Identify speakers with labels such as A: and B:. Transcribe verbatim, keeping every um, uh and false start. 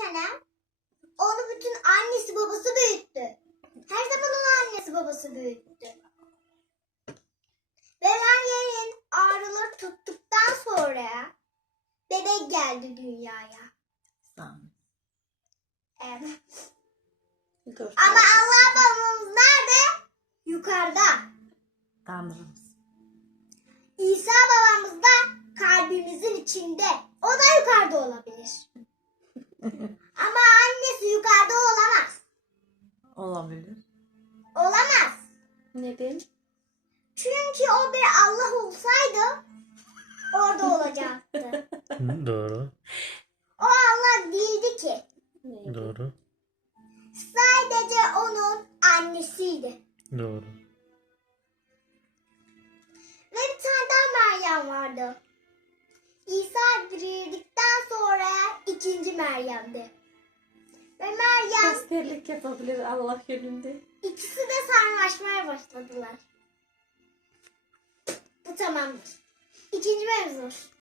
A: sene onu bütün annesi babası büyüttü. Her zaman onu annesi babası büyüttü. Ve Meryem'in ağrıları tuttuktan sonra bebek geldi dünyaya.
B: Tamam.
A: Evet.
B: Dur.
A: Ama Allah babamız nerede? Yukarıda.
B: Tanrımız.
A: İsa babamız da kalbimizin içinde. O da yukarıda olabilir. Ama annesi yukarıda olamaz.
B: Olabilir.
A: Olamaz.
B: Neden?
A: Çünkü o bir Allah olsaydı orada olacaktı.
C: Hı, doğru.
A: O Allah değildi ki.
C: Doğru.
A: Sadece onun annesiydi.
C: Doğru.
A: Ve bir tane daha Meryem vardı. İsa dirildikten sonra ikinci Meryem'di. Ve Meryem
B: Gösterlik yapabilir Allah yönünde.
A: ikisi de sarmaşmaya başladılar. Bu tamamdır. İkinci mevzu.